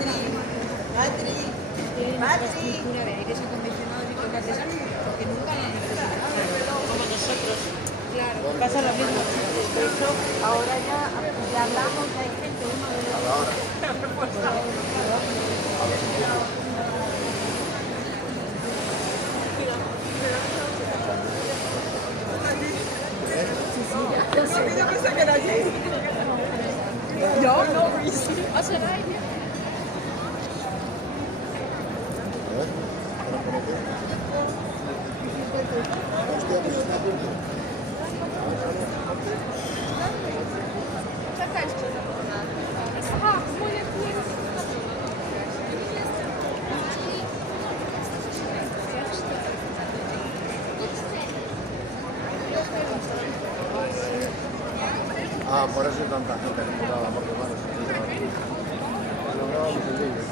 Cultura de aires acondicionados y cosas de esas, porque nunca lo han necesitado. Como nosotros. Claro. Pasa lo mismo. De hecho, ahora ya hablamos, hay gente, uno de los... Yo pensé que era allí. No, ¿O será ella? Ah, por eso hay tanta gente enamorada, porque bueno, lo grabamos el vídeo.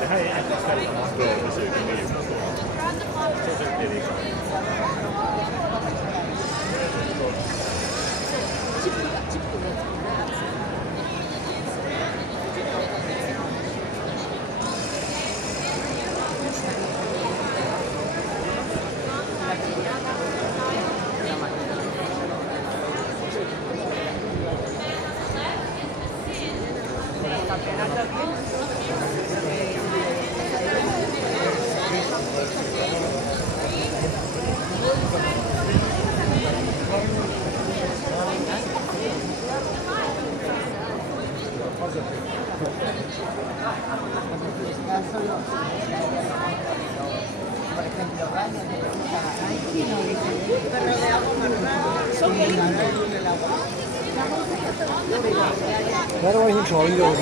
Det här är ett ställe som man bör besöka med jul. Så är det. Där var ingen klar i år.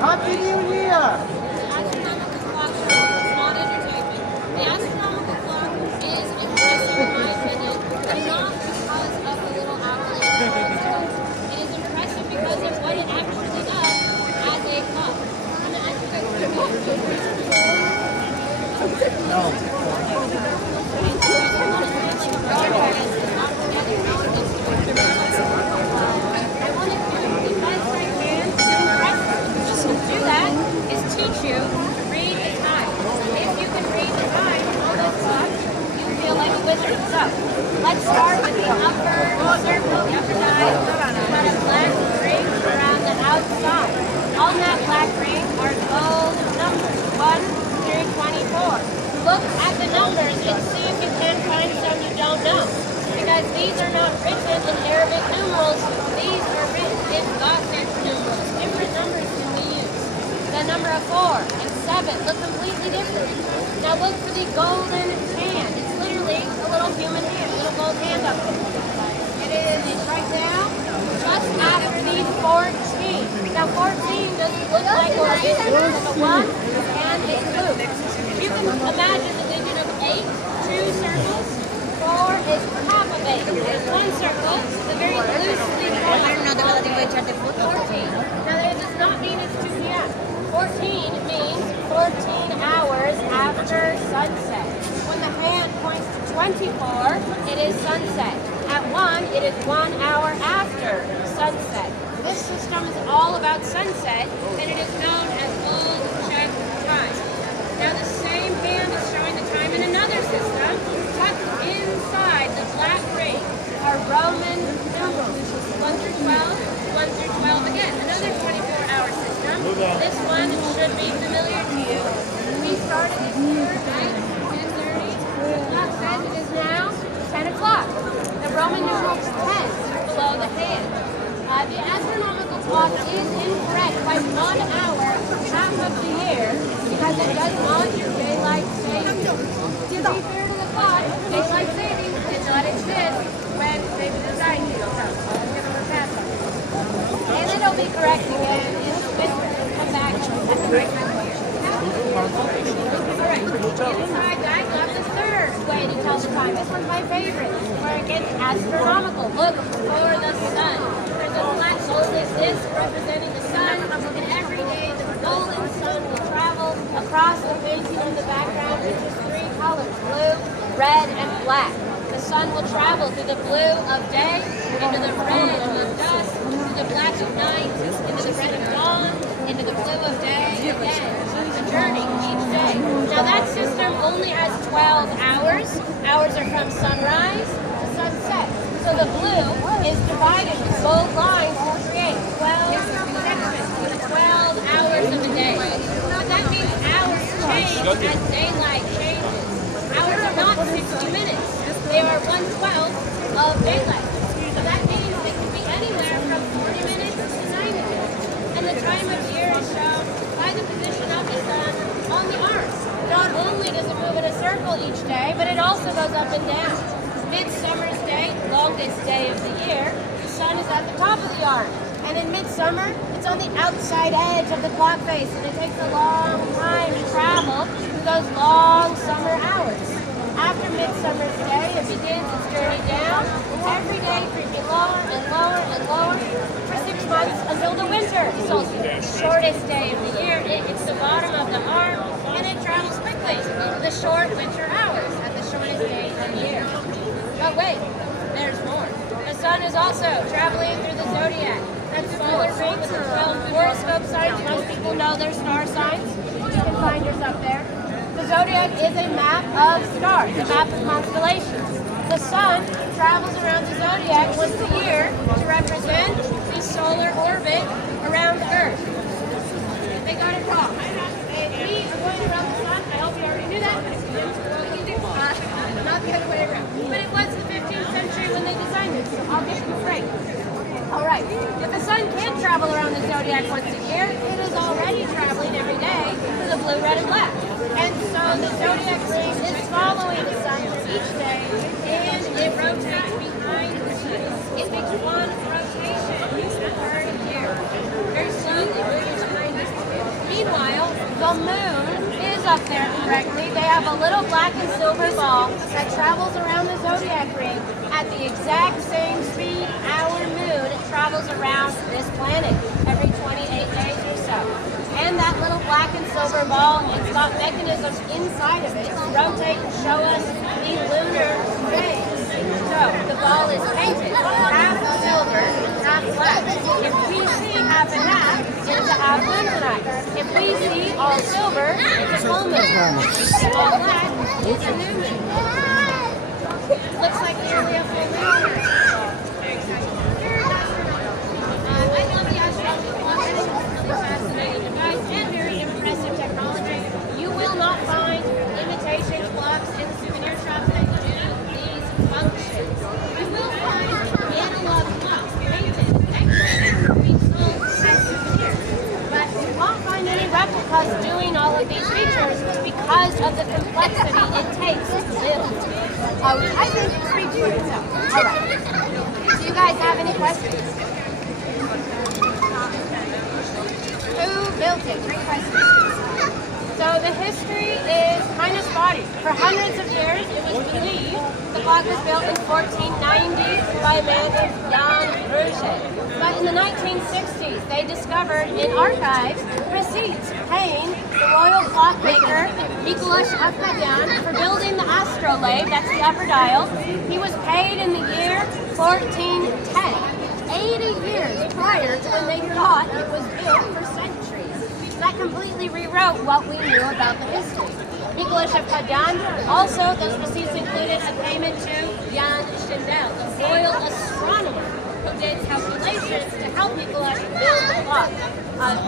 Happy New Year! Do that is teach you to read the time. If you can read the time on this clock, you feel like a wizard. So let's start with the upper circle, the upper dial. You've got a black ring around the outside. On that black ring are gold numbers, 1 through 24. Look at the numbers and see if you can find some you don't know. Because these are not written in Arabic numerals, these are written in Gothic numerals. Different numbers can be used. The number of 4 and 7 look completely different. Now look for the golden hand. It's literally a little human hand, a little gold hand up there. It's right now, just after these 14. Now 14 doesn't look like a 1 and it's blue. You can imagine the digit of 8, 2 circles. 4 is half of 8. There's 1 circle, the very loosely formed. 14. Now that does not mean it's 2 p.m. 14 means 14 hours after sunset. When the hand points to 24, it is sunset. At 1, it is 1 hour after sunset. This system is all about sunset, and it is known as gold check time. Now the same hand is showing the time in another system. Tucked inside the black ring are Roman numerals. 1 through 12, 1 through 12 again. Another 24-hour system. This one should be familiar to you. We started this here at 10:30. That says it is now 10 o'clock. The Roman numeral 10 below the hand. The astronomical clock is incorrect by 1 hour half of the year because it does not daylight saving. To be fair to the clock, daylight saving did not exist when they designed it. So I'll give them a pass on it. And it'll be correct again in the winter. Come back at the right time of year. Alright, inside that, got the third way to tell the time. This one's my favorite, where it gets astronomical. Look for the sun. There's a flat golden disc representing the sun, and every day the golden sun will travel across the painting on the background, which is 3 colors, blue, red, and black. The sun will travel through the blue of day, into the red of dusk, into the black of night, into the red of dawn, into the blue of day, again. A journey each day. Now that system only has 12 hours. Hours are from sunrise to sunset. So the blue is divided with bold lines to create 12 sections with 12 hours of a day. But that means hours change as daylight changes. Hours are not 60 minutes. They are 1/12 of daylight. So that means they can be anywhere from 40 minutes to 90 minutes. And the time of year is shown by the position of the sun on the arc. Not only does it move in a circle each day, but it also goes up and down. Midsummer's day, longest day of the year, the sun is at the top of the arc. And in midsummer, it's on the outside edge of the clock face, and it takes a long time to travel through those long summer hours. After midsummer's day, it begins its journey down, every day creeping lower and lower and lower for 6 months until the winter solstice. Shortest day of the year, it hits the bottom of the arm, and it travels quickly to the short winter hours at the shortest day of the year. But wait, there's more. The sun is also traveling through the zodiac. That smaller ring with the 12 horoscope signs. Most people know their star signs. You can find yours up there. The zodiac is a map of stars, a map of constellations. The sun travels around the zodiac once a year to represent the solar orbit around Earth. They got it wrong. We are going around the sun. I hope you already knew that. Not the other way around. But it was the 15th century when they designed it, so I'll give you a break. Alright, if the sun can't travel around the zodiac once a year, it is already traveling every day to the blue, red, and black. And so the zodiac ring is following the sun each day, and it rotates behind the sun. It makes one rotation per year. Very slowly moving behind the sun. Meanwhile, the moon is up there correctly. They have a little black and silver ball that travels around the zodiac ring at the exact same speed our moon travels around this planet every 28 days or so. And that little black and silver ball, it's got mechanisms inside of it to rotate and show us the lunar phase. So the ball is painted, half silver, half black. If we see half and half, it's a half moon tonight. If we see all silver, it's a full moon. If we see all black, it's a new moon. Looks like nearly a full moon. I love the astronomical clock. I think it's really fascinating device and very impressive technology. You will not find imitation clocks in the souvenir shops that do these functions. You will find analog clocks painted, decorated, being sold as souvenirs. But you won't find any replicas doing all of these features because of the complexity it takes to build. I think it speaks for itself. All right. Do you guys have any questions? Who built it? Great question. So the history is kind of spotty. For hundreds of years, it was believed the clock was built in 1490 by a man named Jan Brugge. But in the 1960s, they discovered in archives receipts paying the royal clockmaker Mikulash Afghanian for building the astrolabe, that's the upper dial. He was paid in the year 1410. 80 years prior to when they thought it was built for centuries. So that completely rewrote what we knew about the history. Mikulash Afghanian, also those receipts included a payment to Jan Schindel, the royal astronomer, who did calculations to help Mikulash build the clock.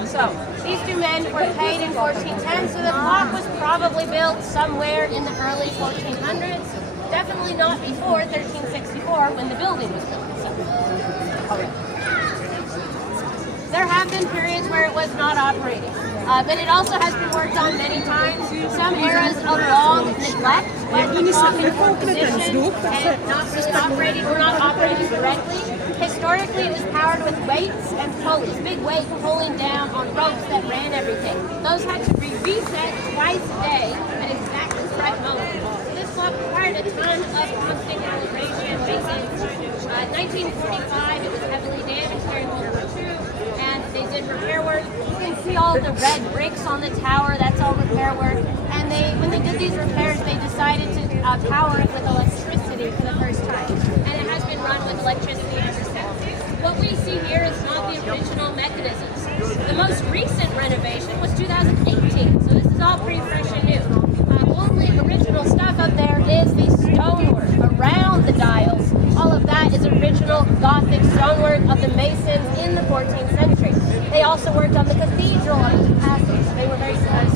So these two men were paid in 1410, so the clock was probably built somewhere in the early 1400s. Definitely not before 1364 when the building was built. There have been periods where it was not operating, but it also has been worked on many times. Some eras of long neglect, when the clock in poor position and not really operating or not operating correctly. Historically, it was powered with weights and pulleys, big weight pulling down on ropes that ran everything. Those had to be reset twice a day at exactly the right moment. So this clock required a ton of constant calibration, maintenance. 1945, it was heavily damaged during World War II, and they did repair work. You can see all the red bricks on the tower, that's all repair work. And when they did these repairs, they decided to power it with electricity for the first time. And it has been run with electricity ever since. What we see here is not the original mechanisms. The most recent renovation was 2018, so this is all pretty fresh and new. Only original stuff up there is the stonework around the dials. All of that is original Gothic stonework of the masons in the 14th century. They also worked on the cathedral on the passage. They were very similar